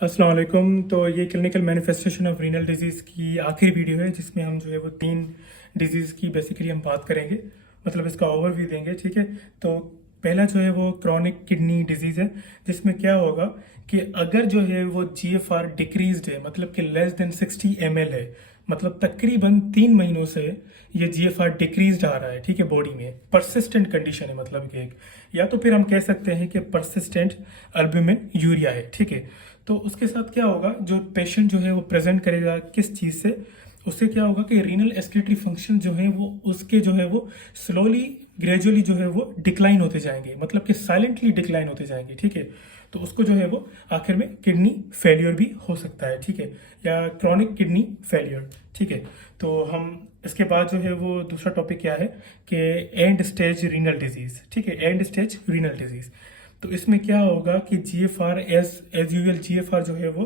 अस्सलाम वालेकुम। तो ये clinical manifestation of renal disease की आखिरी वीडियो है जिसमें हम जो है वो 3 डिजीज़ की बेसिकली हम बात करेंगे, मतलब इसका ओवरव्यू देंगे। ठीक है, तो पहला जो है वो क्रॉनिक किडनी डिजीज़ है, जिसमें क्या होगा कि अगर जो है वो GFR डिक्रीज्ड है, मतलब कि लेस देन 60 ml है, मतलब तकरीबन 3 महीनों से ये GFR डिक्रीज्ड आ रहा है। ठीक है, बॉडी में परसिस्टेंट कंडीशन है, मतलब कि एक, या तो फिर हम कह सकते हैं कि परसिस्टेंट अल्ब्यूमिन यूरिया है। ठीक है, तो उसके साथ क्या होगा, जो पेशेंट जो है वो प्रेजेंट करेगा किस चीज़ से, उससे क्या होगा कि रीनल एक्सक्रीटरी फंक्शन जो है वो उसके जो है वो स्लोली ग्रेजुअली जो है वो डिक्लाइन होते जाएंगे, मतलब कि साइलेंटली डिक्लाइन होते जाएंगे। ठीक है, तो उसको जो है वो आखिर में किडनी फेलियर भी हो सकता है। ठीक है, या क्रॉनिक किडनी फेलियर। ठीक है, तो हम इसके बाद जो है वो दूसरा टॉपिक क्या है कि एंड स्टेज रीनल डिजीज। ठीक है, एंड स्टेज रीनल डिजीज। तो इसमें क्या होगा कि GFR एज यूजल GFR जो है वो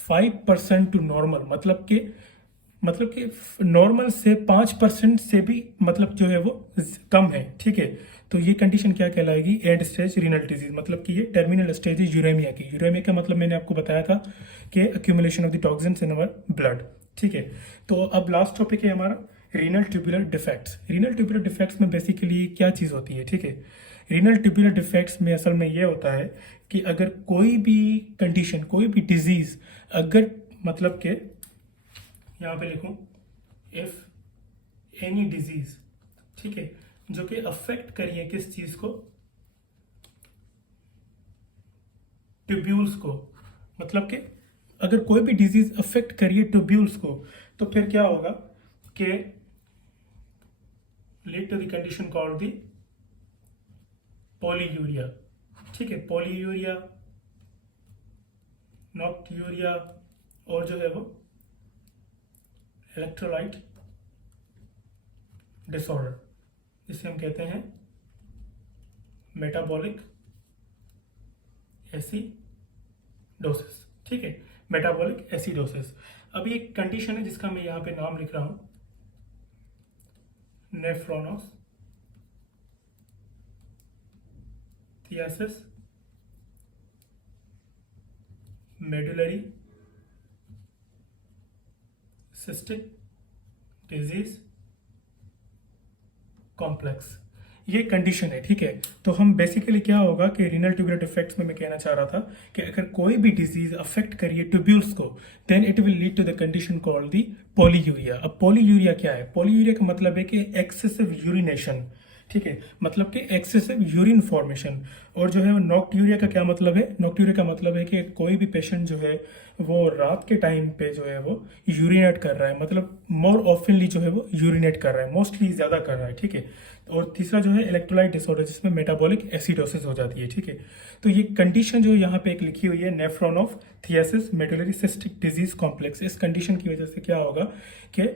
5% टू नॉर्मल, मतलब कि नॉर्मल से 5% से भी मतलब जो है वो कम है। ठीक है, तो ये कंडीशन क्या कहलाएगी, एंड स्टेज रीनल डिजीज, मतलब कि ये टर्मिनल स्टेज है यूरेमिया की। यूरेमिया का मतलब मैंने आपको बताया था कि accumulation of the toxins in our blood. ठीक है, तो अब लास्ट टॉपिक है हमारा renal tubular defects. Renal tubular defects में बेसिकली क्या चीज़ होती है। ठीक है, रीनल ट्यूबुलर डिफेक्ट्स में असल में ये होता है कि अगर कोई भी कंडीशन, कोई भी डिजीज, अगर मतलब के यहाँ पे लिखूं, इफ एनी डिजीज, ठीक है, जो कि अफेक्ट करिए किस चीज को, ट्यूब्यूल्स को, मतलब कि अगर कोई भी डिजीज अफेक्ट करिए ट्यूब्यूल्स को, तो फिर क्या होगा कि lead to the condition called the polyuria. ठीक है, पॉलीयूरिया, नॉक्ट्यूरिया, और जो है वो इलेक्ट्रोलाइट डिसऑर्डर, जिसे हम कहते हैं मेटाबॉलिक एसिडोसिस। ठीक है, मेटाबॉलिक एसिडोसिस। अब ये कंडीशन है जिसका मैं यहाँ पे नाम लिख रहा हूँ, नेफ्रोनोस थियासिस मेडुलरी सिस्टिक डिजीज कॉम्प्लेक्स, ये कंडीशन है। ठीक है, तो हम बेसिकली क्या होगा कि रीनल ट्यूबुलर डिफेक्ट्स में मैं कहना चाह रहा था कि अगर कोई भी डिजीज अफेक्ट करिए ट्यूब्यूल्स को, then it will lead to the condition called the polyuria. अब पॉलीयूरिया क्या है, पॉलीयूरिया का मतलब है कि एक्सेसिव यूरिनेशन। ठीक है, मतलब कि एक्सेसिव यूरिन फॉर्मेशन। और जो है वो नॉक्ट्यूरिया का क्या मतलब है, नॉक्ट्यूरिया का मतलब है कि कोई भी पेशेंट जो है वो रात के टाइम पे जो है वो यूरिनेट कर रहा है, मतलब मोर ऑफनली जो है वो यूरिनेट कर रहा है, मोस्टली ज़्यादा कर रहा है। ठीक है, और तीसरा जो है इलेक्ट्रोलाइट डिसऑर्डर, जिसमें मेटाबॉलिक एसिडोसिस हो जाती है। ठीक है, तो ये कंडीशन जो यहाँ पे एक लिखी हुई है, नेफ्रोनोफ थियासिस मेडुलरी सिस्टिक डिजीज कॉम्प्लेक्स, इस कंडीशन की वजह से क्या होगा कि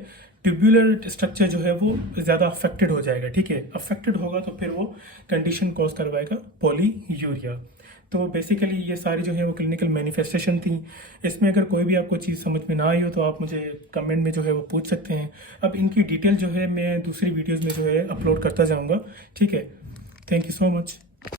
ट्यूब्यूलर स्ट्रक्चर जो है वो ज़्यादा अफेक्टेड हो जाएगा। ठीक है, अफेक्टेड होगा तो फिर वो कंडीशन कॉज करवाएगा पॉलीयूरिया। तो बेसिकली ये सारी जो है वो क्लिनिकल मैनिफेस्टेशन थी। इसमें अगर कोई भी आपको चीज़ समझ में ना आई हो तो आप मुझे कमेंट में जो है वो पूछ सकते हैं। अब इनकी डिटेल जो है मैं दूसरी वीडियोज़ में जो है अपलोड करता जाऊँगा। ठीक है, थैंक यू सो मच।